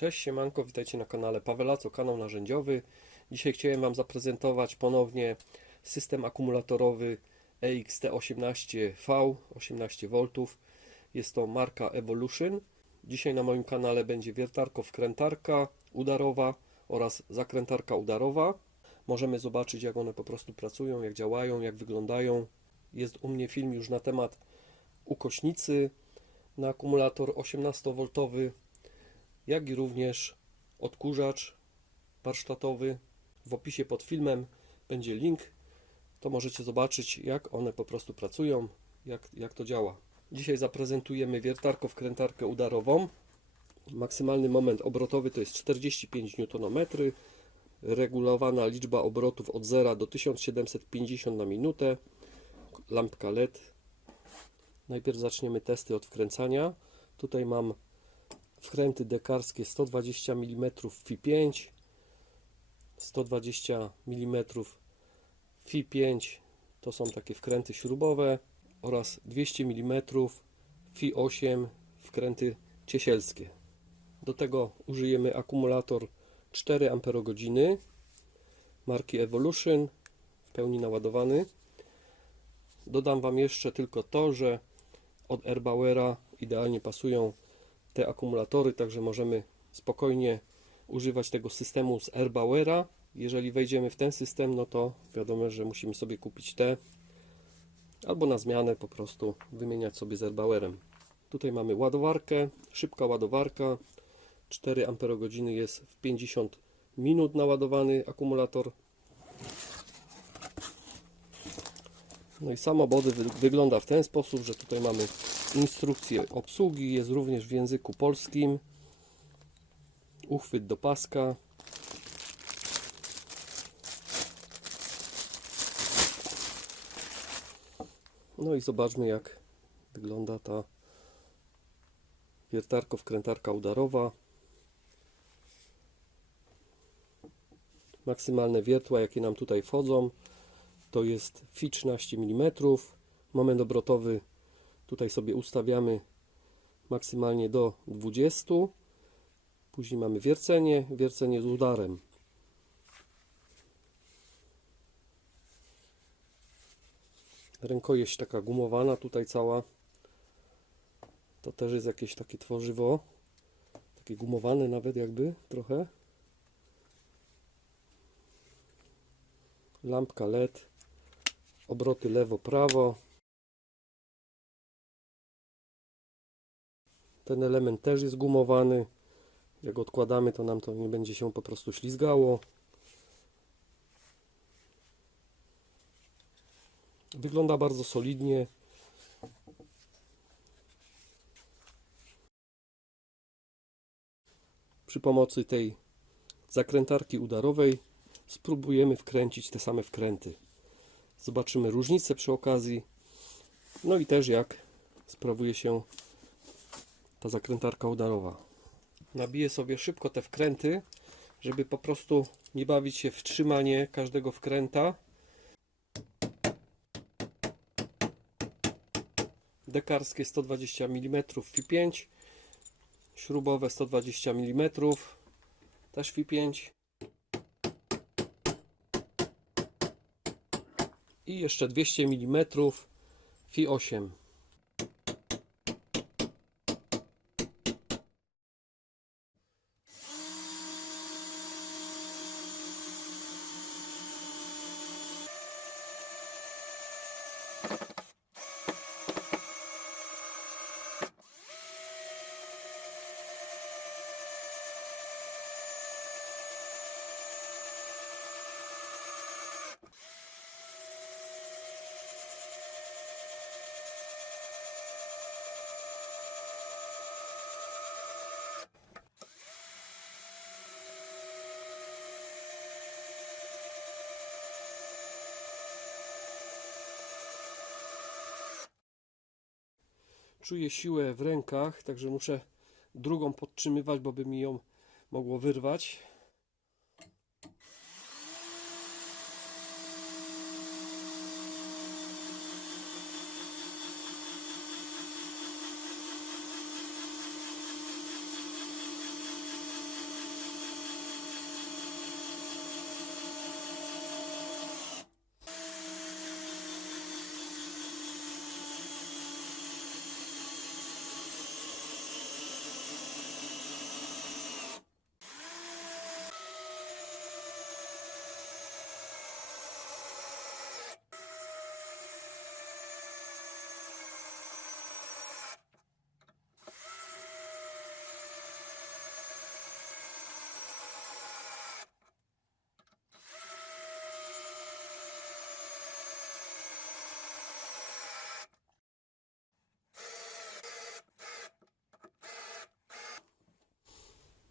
Cześć, siemanko, witajcie na kanale Pawelaco, kanał narzędziowy. Dzisiaj chciałem Wam zaprezentować ponownie system akumulatorowy EXT18V, 18V. Jest to marka Evolution. Dzisiaj na moim kanale będzie wiertarko-wkrętarka udarowa oraz zakrętarka udarowa. Możemy zobaczyć, jak one po prostu pracują, jak działają, jak wyglądają. Jest u mnie film już na temat ukośnicy na akumulator 18V, jak i również odkurzacz warsztatowy. W opisie pod filmem będzie link, to możecie zobaczyć, jak one po prostu pracują, jak to działa. Dzisiaj zaprezentujemy wiertarko-wkrętarkę udarową. Maksymalny moment obrotowy to jest 45 Nm, regulowana liczba obrotów od 0 do 1750 na minutę, lampka LED. Najpierw zaczniemy testy od wkręcania. Tutaj mam wkręty dekarskie 120 mm Fi5, 120 mm Fi5 to są takie wkręty śrubowe oraz 200 mm Fi8 wkręty ciesielskie. Do tego użyjemy akumulator 4 Ah marki Evolution, w pełni naładowany. Dodam Wam jeszcze tylko to, że od Erbauera idealnie pasują te akumulatory, także możemy spokojnie używać tego systemu z Erbauera. Jeżeli wejdziemy w ten system, no to wiadomo, że musimy sobie kupić te, albo na zmianę po prostu wymieniać sobie z Erbauerem. Tutaj mamy ładowarkę, szybka ładowarka, 4 Ah jest w 50 minut naładowany akumulator. No i sam obwód wygląda w ten sposób, że tutaj mamy instrukcję obsługi, jest również w języku polskim, uchwyt do paska, no i zobaczmy, jak wygląda ta wiertarko-wkrętarka udarowa. Maksymalne wiertła, jakie nam tutaj wchodzą, to jest Fi 13 mm. Moment obrotowy tutaj sobie ustawiamy maksymalnie do 20. Później mamy wiercenie z udarem. Rękojeść taka gumowana tutaj cała. To też jest jakieś takie tworzywo. Takie gumowane nawet jakby trochę. Lampka LED. Obroty lewo-prawo. Ten element też jest gumowany. Jak odkładamy, to nam to nie będzie się po prostu ślizgało. Wygląda bardzo solidnie. Przy pomocy tej zakrętarki udarowej spróbujemy wkręcić te same wkręty. Zobaczymy różnicę przy okazji. No i też jak sprawuje się ta zakrętarka udarowa. Nabiję sobie szybko te wkręty, żeby po prostu nie bawić się w trzymanie każdego wkręta. Dekarskie 120 mm Fi5, śrubowe 120 mm też Fi5 i jeszcze 200 mm Fi8. Czuję siłę w rękach, także muszę drugą podtrzymywać, bo by mi ją mogło wyrwać.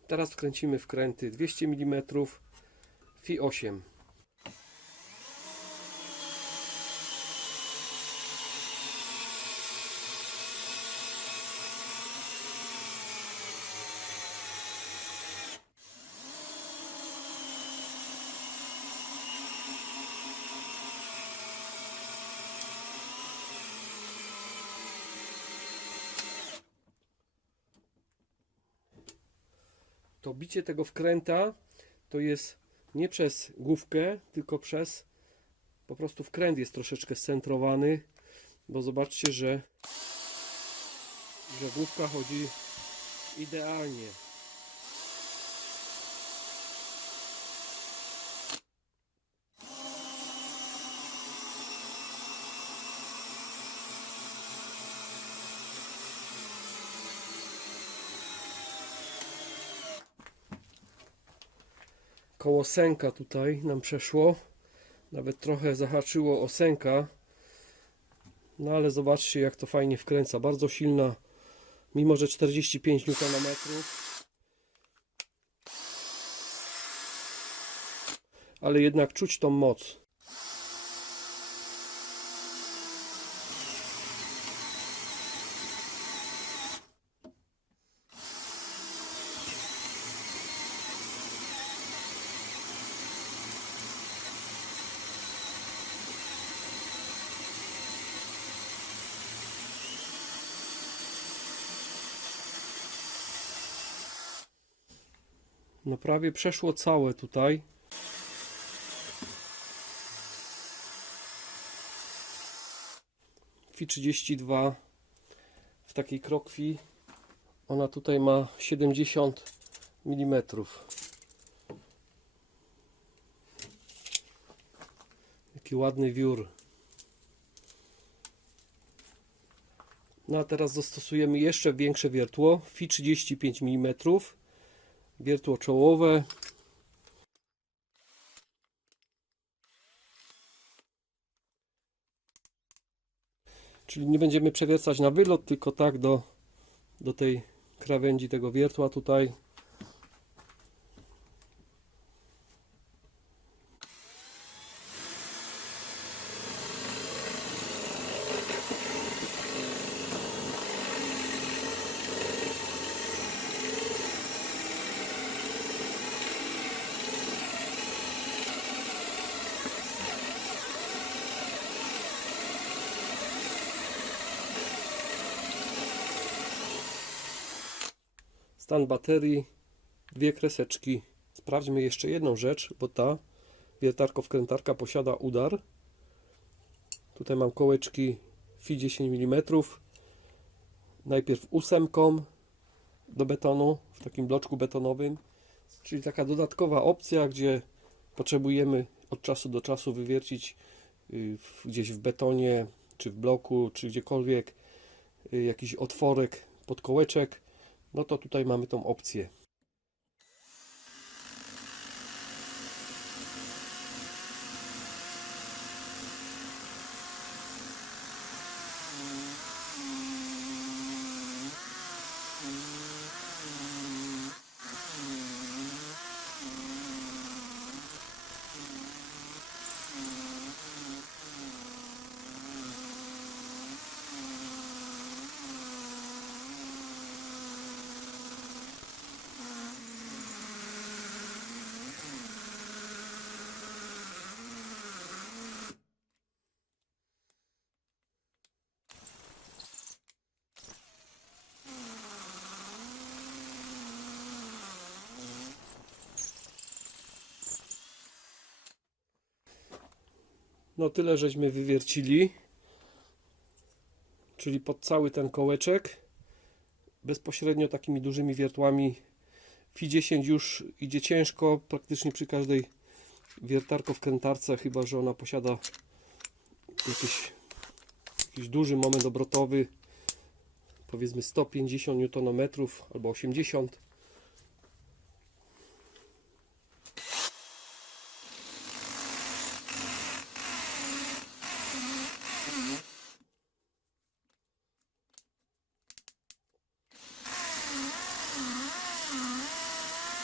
Teraz wkręcimy wkręty 200 mm Fi 8. To bicie tego wkręta to jest nie przez główkę, tylko przez po prostu wkręt jest troszeczkę scentrowany, bo zobaczcie, że główka chodzi idealnie. Koło sęka tutaj nam przeszło, nawet trochę zahaczyło o sęka, no ale zobaczcie, jak to fajnie wkręca, bardzo silna, mimo że 45 Nm, ale jednak czuć tą moc. No prawie przeszło całe tutaj. Fi 32 w takiej krokwi. Ona tutaj ma 70 mm. Jaki ładny wiór. No a teraz zastosujemy jeszcze większe wiertło. Fi 35 mm. Wiertło czołowe. Czyli nie będziemy przewiercać na wylot, tylko tak do tej krawędzi tego wiertła tutaj. Stan baterii, 2 kreseczki. Sprawdźmy jeszcze jedną rzecz, bo ta wiertarko-wkrętarka posiada udar. Tutaj mam kołeczki Fi 10 mm. Najpierw 8 do betonu, w takim bloczku betonowym. Czyli taka dodatkowa opcja, gdzie potrzebujemy od czasu do czasu wywiercić gdzieś w betonie, czy w bloku, czy gdziekolwiek jakiś otworek pod kołeczek. No to tutaj mamy tą opcję. No tyle żeśmy wywiercili, czyli pod cały ten kołeczek, bezpośrednio takimi dużymi wiertłami. Fi 10 już idzie ciężko, praktycznie przy każdej wiertarko-wkrętarce, chyba że ona posiada jakiś duży moment obrotowy, powiedzmy 150 Nm albo 80.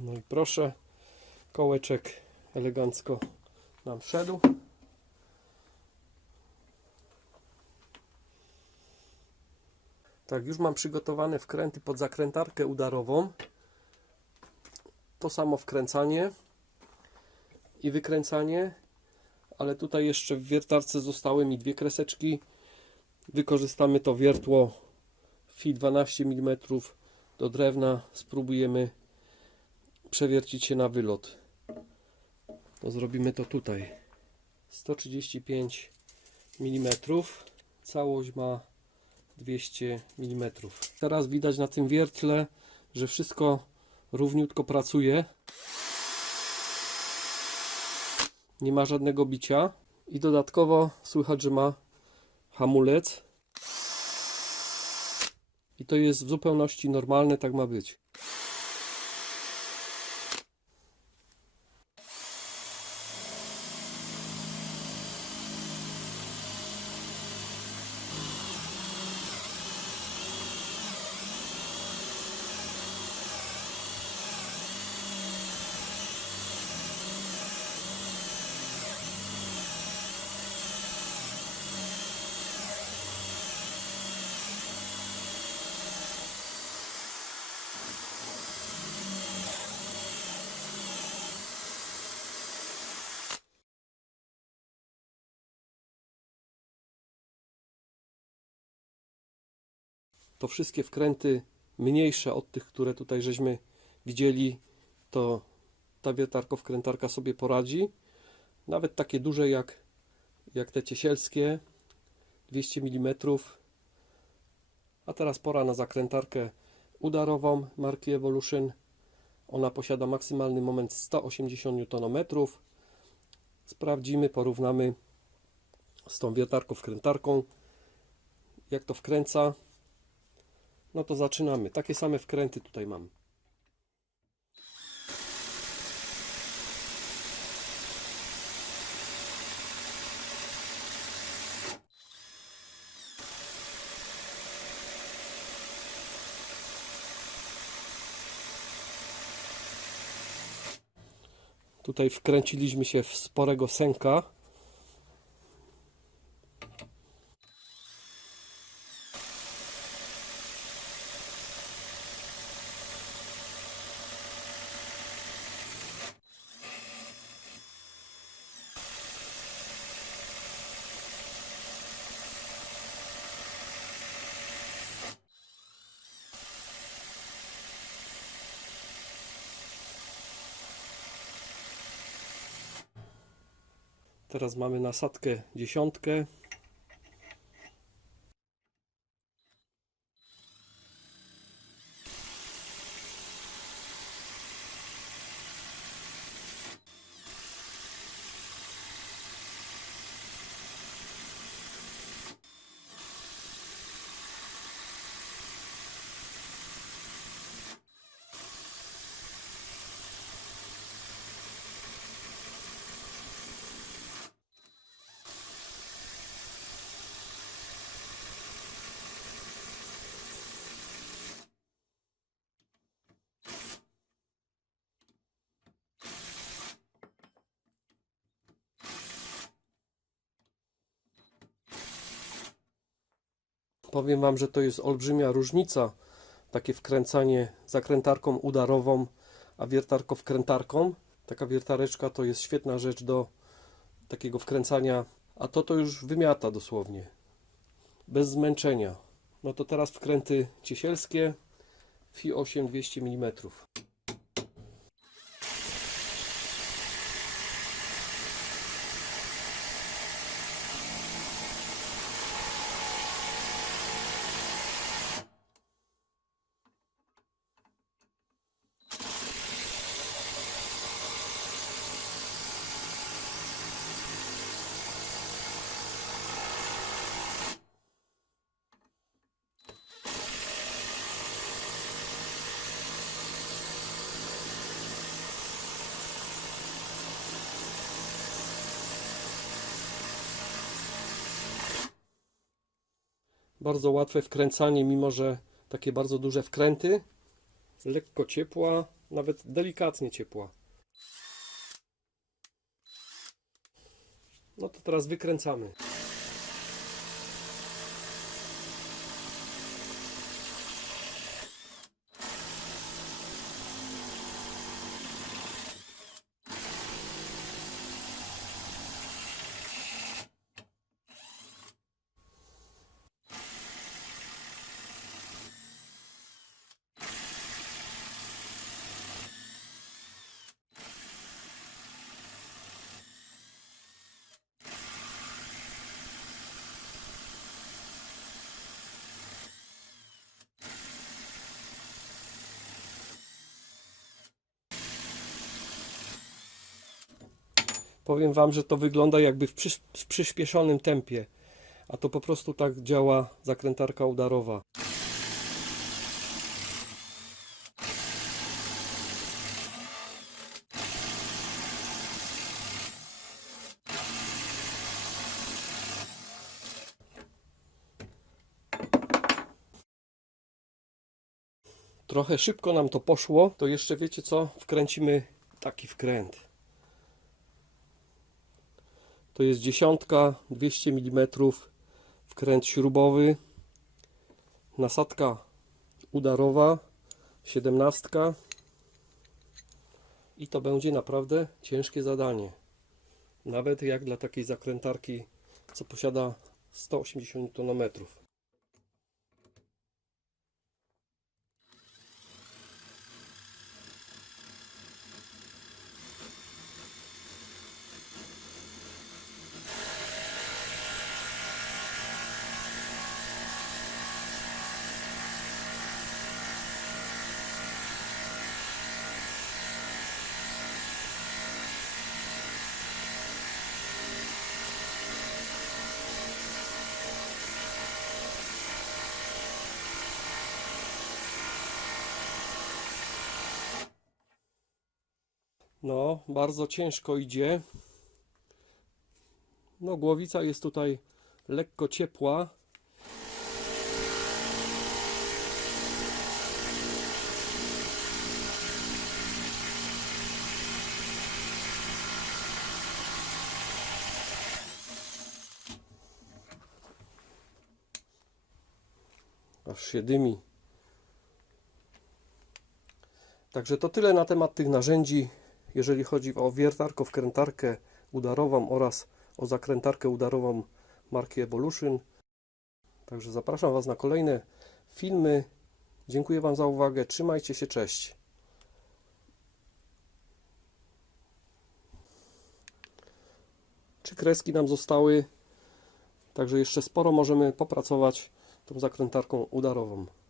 No i proszę, kołeczek elegancko nam wszedł. Tak, już mam przygotowane wkręty pod zakrętarkę udarową. To samo wkręcanie i wykręcanie, ale tutaj jeszcze w wiertarce zostały mi dwie kreseczki. Wykorzystamy to wiertło Fi 12 mm do drewna. Spróbujemy przewiercić się na wylot. To zrobimy to tutaj. 135 mm. Całość ma 200 mm. Teraz widać na tym wiertle, że wszystko równiutko pracuje. Nie ma żadnego bicia. I dodatkowo słychać, że ma hamulec. I to jest w zupełności normalne, tak ma być. To wszystkie wkręty mniejsze od tych, które tutaj żeśmy widzieli, to ta wiertarko-wkrętarka sobie poradzi. Nawet takie duże jak te ciesielskie, 200 mm. A teraz pora na zakrętarkę udarową marki Evolution. Ona posiada maksymalny moment 180 Nm. Sprawdzimy, porównamy z tą wiertarką-wkrętarką, jak to wkręca. No to zaczynamy. Takie same wkręty tutaj mam. Tutaj wkręciliśmy się w sporego sęka. Teraz mamy nasadkę 10. Powiem Wam, że to jest olbrzymia różnica, takie wkręcanie zakrętarką udarową, a wiertarko-wkrętarką. Taka wiertareczka to jest świetna rzecz do takiego wkręcania, a to już wymiata dosłownie, bez zmęczenia. No to teraz wkręty ciesielskie, Fi 8 200 mm. Bardzo łatwe wkręcanie, mimo że takie bardzo duże wkręty. Lekko ciepła. nawet delikatnie ciepła. No to teraz wykręcamy. Powiem Wam, że to wygląda jakby w przyspieszonym tempie, a to po prostu tak działa zakrętarka udarowa. Trochę szybko nam to poszło, to jeszcze wiecie co? Wkręcimy taki wkręt. To jest 10, 200 mm, wkręt śrubowy, nasadka udarowa, 17 i to będzie naprawdę ciężkie zadanie. Nawet jak dla takiej zakrętarki, co posiada 180 Nm. No, bardzo ciężko idzie. No, głowica jest tutaj lekko ciepła. Aż się dymi. Także to tyle na temat tych narzędzi, jeżeli chodzi o wiertarko-wkrętarkę udarową oraz o zakrętarkę udarową marki Evolution. Także zapraszam Was na kolejne filmy. Dziękuję Wam za uwagę. Trzymajcie się, cześć. Czy kreski nam zostały? Także jeszcze sporo możemy popracować tą zakrętarką udarową.